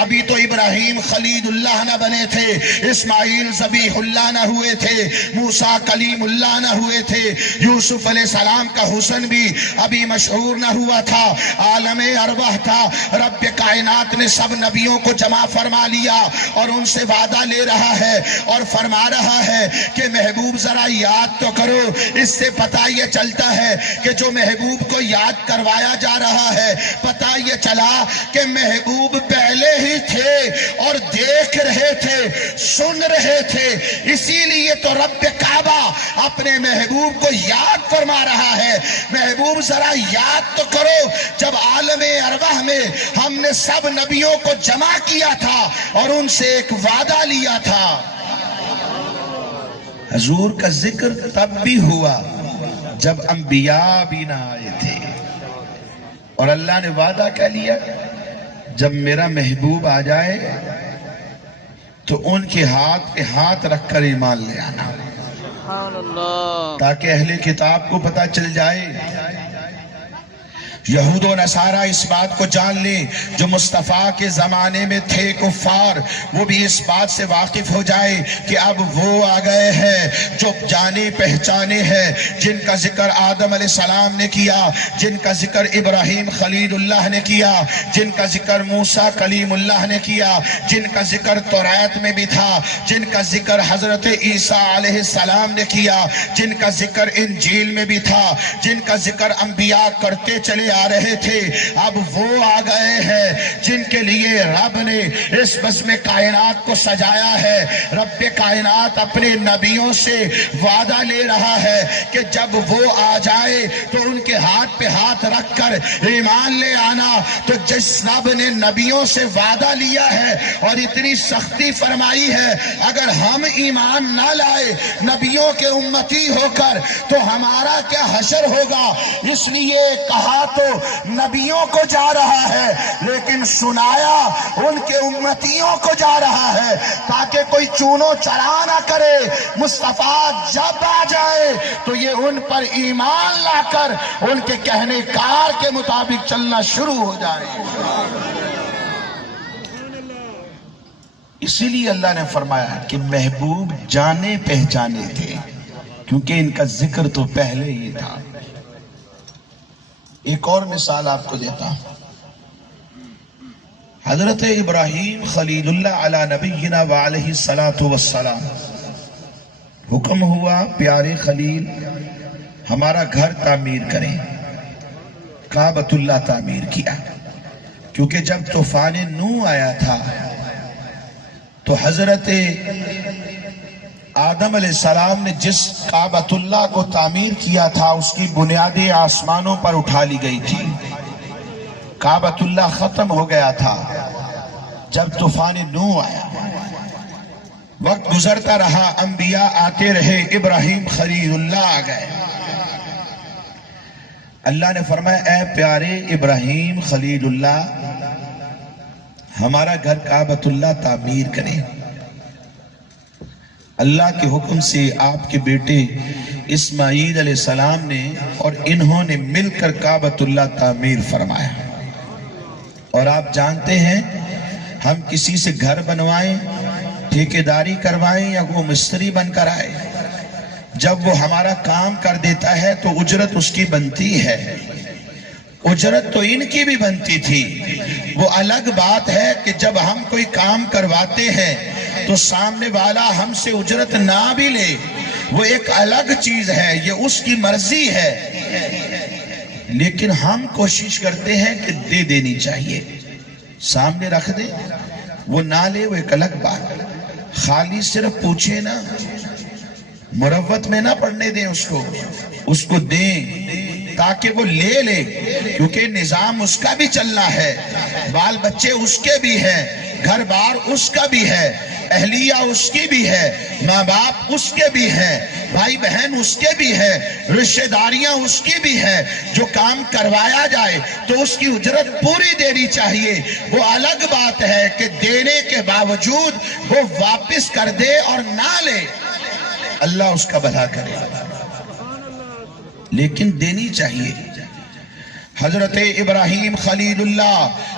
ابھی تو ابراہیم خلیل اللہ نہ بنے تھے، اسماعیل ذبیح اللہ نہ ہوئے تھے، موسیٰ کلیم اللہ نہ ہوئے تھے، یوسف علیہ السلام کا حسن بھی ابھی مشہور نہ ہوا تھا، عالم ارواح تھا۔ رب کائنات نے سب نبیوں کو جمع فرما لیا اور ان سے وعدہ لے رہا ہے اور فرما رہا ہے کہ محبوب ذرا یاد تو کرو۔ اس سے پتہ یہ چلتا ہے کہ جو محبوب کو یاد کروایا جا رہا ہے، پتہ یہ چلا کہ محبوب پہلے ہی تھے اور دیکھ رہے تھے، سن رہے تھے۔ اسی لیے تو رب کعبہ اپنے محبوب کو یاد فرما رہا ہے، محبوب ذرا یاد تو کرو جب عالم ارواح میں ہم نے سب نبیوں کو جمع کیا تھا اور ان سے ایک وعدہ لیا تھا۔ حضور کا ذکر تب بھی ہوا جب انبیاء بھی نہ آئے تھے، اور اللہ نے وعدہ کیا لیا؟ جب میرا محبوب آ جائے تو ان کے ہاتھ پہ ہاتھ رکھ کر ایمان لے آنا، تاکہ اہل کتاب کو پتہ چل جائے، یہود و نصارہ اس بات کو جان لیں، جو مصطفیٰ کے زمانے میں تھے کفار، وہ بھی اس بات سے واقف ہو جائے کہ اب وہ آ گئے ہیں جو جانے پہچانے ہیں، جن کا ذکر آدم علیہ السلام نے کیا، جن کا ذکر ابراہیم خلیل اللہ نے کیا، جن کا ذکر موسیٰ کلیم اللہ نے کیا، جن کا ذکر توریت میں بھی تھا، جن کا ذکر حضرت عیسیٰ علیہ السلام نے کیا، جن کا ذکر انجیل میں بھی تھا، جن کا ذکر انبیاء کرتے چلے آ رہے تھے۔ اب وہ آ گئے ہیں جن کے لیے رب نے اس بزم کائنات کو سجایا ہے۔ رب کائنات اپنے نبیوں سے وعدہ لے رہا ہے کہ جب وہ آ جائے تو ان کے ہاتھ پہ ہاتھ رکھ کر ایمان لے آنا۔ تو جس رب نے نبیوں سے وعدہ لیا ہے اور اتنی سختی فرمائی ہے، اگر ہم ایمان نہ لائے نبیوں کے امتی ہو کر تو ہمارا کیا حشر ہوگا۔ اس لیے کہا تو نبیوں کو جا رہا ہے لیکن سنایا ان کے امتیوں کو جا رہا ہے، تاکہ کوئی چونو چرا نہ کرے۔ مصطفیٰ جب آ جائے تو یہ ان پر ایمان لا کر ان کے کہنے کار کے مطابق چلنا شروع ہو جائے۔ اسی لیے اللہ نے فرمایا کہ محبوب جانے پہچانے تھے، کیونکہ ان کا ذکر تو پہلے ہی تھا۔ ایک اور مثال آپ کو دیتا ہوں، حضرت ابراہیم خلیل اللہ علی نبینا وعلیہ الصلاۃ والسلام، حکم ہوا پیارے خلیل ہمارا گھر تعمیر کریں، کعبۃ اللہ تعمیر کیا، کیونکہ جب طوفان نوح آیا تھا تو حضرت آدم علیہ السلام نے جس کعبۃ اللہ کو تعمیر کیا تھا اس کی بنیادیں آسمانوں پر اٹھا لی گئی تھی، کعبۃ اللہ ختم ہو گیا تھا۔ جب طوفان نوح آیا، وقت گزرتا رہا، انبیاء آتے رہے، ابراہیم خلیل اللہ آ گئے۔ اللہ نے فرمایا اے پیارے ابراہیم خلیل اللہ، ہمارا گھر کعبۃ اللہ تعمیر کریں۔ اللہ کے حکم سے آپ کے بیٹے اسماعیل علیہ السلام نے اور انہوں نے مل کر کعبۃ اللہ تعمیر فرمایا۔ اور آپ جانتے ہیں ہم کسی سے گھر بنوائیں، ٹھیکیداری کروائیں یا وہ مستری بن کر آئے، جب وہ ہمارا کام کر دیتا ہے تو اجرت اس کی بنتی ہے۔ اجرت تو ان کی بھی بنتی تھی، وہ الگ بات ہے کہ جب ہم کوئی کام کرواتے ہیں تو سامنے والا ہم سے اجرت نہ بھی لے، وہ ایک الگ چیز ہے، یہ اس کی مرضی ہے، لیکن ہم کوشش کرتے ہیں کہ دے دینی چاہیے، سامنے رکھ دے، وہ نہ لے وہ ایک الگ بات، خالی صرف پوچھے نا، مروت میں نہ پڑھنے دیں اس کو دیں تاکہ وہ لے لے، کیونکہ نظام اس کا بھی چلنا ہے، بال بچے اس کے بھی ہیں، گھر بار اس کا بھی ہے، اہلیہ اس کی بھی ہے، ماں باپ اس کے بھی ہیں، بھائی بہن اس کے بھی ہے، رشتہ داریاں اس کی بھی ہے۔ جو کام کروایا جائے تو اس کی اجرت پوری دینی چاہیے۔ وہ الگ بات ہے کہ دینے کے باوجود وہ واپس کر دے اور نہ لے، اللہ اس کا بھلا کرے، لیکن دینی چاہیے۔ حضرت ابراہیم خلیل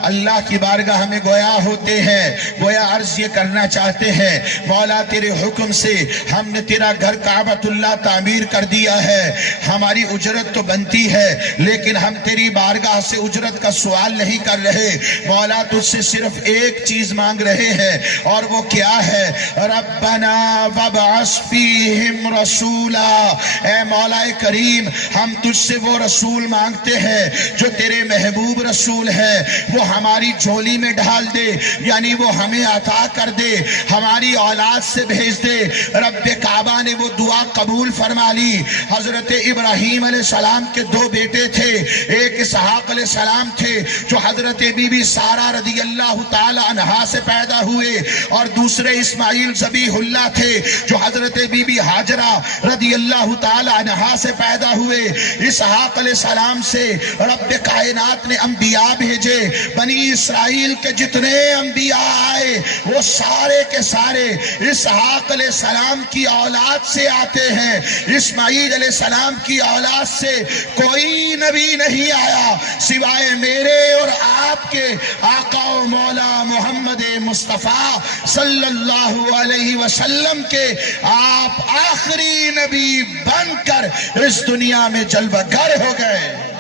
اللہ کی بارگاہ میں گویا ہوتے ہیں، گویا عرض یہ کرنا چاہتے ہیں، مولا تیرے حکم سے ہم نے تیرا گھر کعبۃ اللہ تعمیر کر دیا ہے، ہماری اجرت تو بنتی ہے لیکن ہم تیری بارگاہ سے اجرت کا سوال نہیں کر رہے، مولا تجھ سے صرف ایک چیز مانگ رہے ہیں، اور وہ کیا ہے؟ ربنا وابعث فیہم رسولا، اے مولا کریم ہم تجھ سے وہ رسول مانگتے ہیں جو تیرے محبوب رسول ہے، وہ ہماری جھولی میں ڈال دے، یعنی وہ ہمیں عطا کر دے، ہماری اولاد سے بھیج دے۔ رب کعبہ نے وہ دعا قبول فرما لی۔ حضرت ابراہیم علیہ السلام کے دو بیٹے تھے، ایک اسحاق علیہ السلام تھے جو حضرت بی بی سارہ رضی اللہ تعالی عنہا سے پیدا ہوئے، اور دوسرے اسماعیل ذبیح اللہ تھے جو حضرت بی بی ہاجرہ رضی اللہ تعالی عنہا سے پیدا ہوئے۔ اسحاق علیہ السلام سے رب کائنات نے انبیاء بھیجے، بنی اسرائیل کے جتنے انبیاء آئے وہ سارے کے سارے اسحاق علیہ السلام کی اولاد سے آتے ہیں، اسماعیل علیہ السلام کی اولاد سے کوئی نبی نہیں آیا سوائے میرے اور آپ کے آقا و مولا محمد مصطفیٰ صلی اللہ علیہ وسلم کے۔ آپ آخری نبی بن کر اس دنیا میں جلوہ گر ہو گئے۔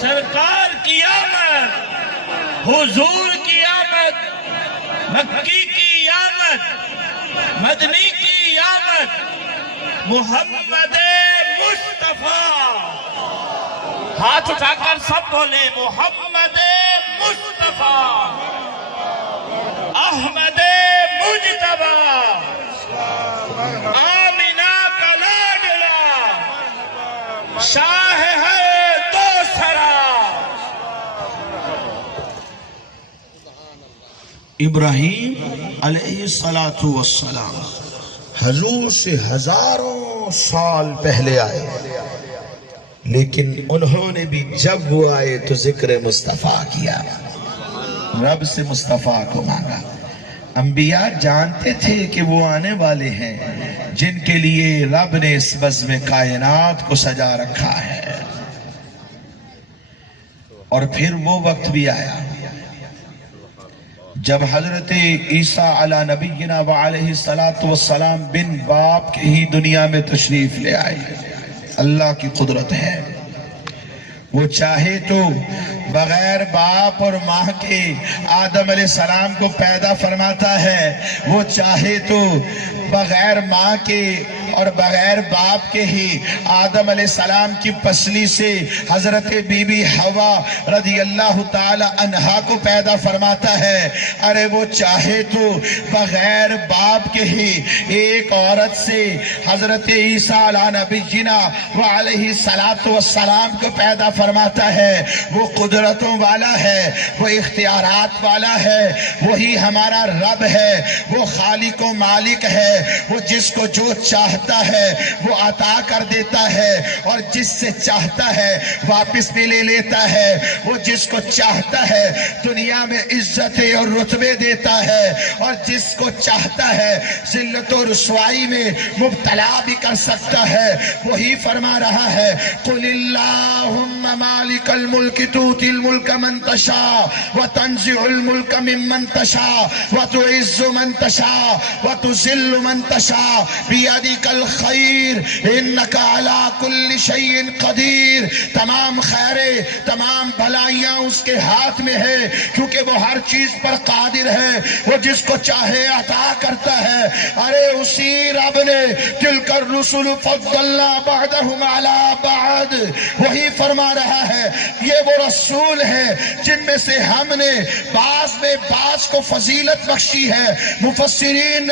سرکار کی آمد، حضور کی آمد، مکی کی آمد، مدنی کی آمد، محمد مصطفیٰ، ہاتھ اٹھا کر سب بولے محمد مصطفیٰ، احمد مجتبیٰ، آمینہ کا لاڈلا، شاہ ہے ابراہیم علیہ السلام حضور سے ہزاروں سال پہلے آئے، لیکن انہوں نے بھی جب وہ آئے تو ذکر مصطفیٰ کیا، رب سے مصطفیٰ کو مانگا۔ انبیاء جانتے تھے کہ وہ آنے والے ہیں جن کے لیے رب نے اس بزم کائنات کو سجا رکھا ہے، اور پھر وہ وقت بھی آیا جب حضرت عیسیٰ علی نبینا وعلیہ السلام بن باپ کے ہی دنیا میں تشریف لے آئے۔ اللہ کی قدرت ہے، وہ چاہے تو بغیر باپ اور ماں کے آدم علیہ السلام کو پیدا فرماتا ہے، وہ چاہے تو بغیر ماں کے اور بغیر باپ کے ہی آدم علیہ السلام کی پسلی سے حضرت بی بی حوا رضی اللہ تعالی عنہا کو پیدا فرماتا ہے، ارے وہ چاہے تو بغیر باپ کے ہی ایک عورت سے حضرت عیسیٰ علی نبینا وعلیہ السلام کو پیدا فرماتا ہے۔ وہ قدرتوں والا ہے، وہ اختیارات والا ہے، وہی ہمارا رب ہے، وہ خالق و مالک ہے، وہ جس کو جو چاہتا ہے وہ عطا کر دیتا ہے، اور جس سے چاہتا ہے واپس بھی لے لیتا ہے، وہ جس کو چاہتا ہے دنیا میں عزت اور رتبے دیتا ہے، اور جس کو چاہتا ہے ذلت و رسوائی میں مبتلا بھی کر سکتا ہے۔ وہی فرما رہا ہے قل اللہم مالک الملک تؤتی الملک من تشاء وتنزع الملک ممن تشاء وتعز من تشاء وتذل من تشاء بیدک الخیر انک علی کل شیء قدیر۔ تمام خیریں، تمام بھلائیاں اس کے ہاتھ میں ہے، کیونکہ وہ ہر چیز پر قادر ہے، وہ جس کو چاہے عطا کرتا ہے۔ ارے اسی رب نے تلک الرسل فضلنا بعدهم علی بعد، وہی فرما رہا ہے یہ وہ رسول ہیں جن میں سے ہم نے بعض کو فضیلت بخشی ہے۔ مفسرین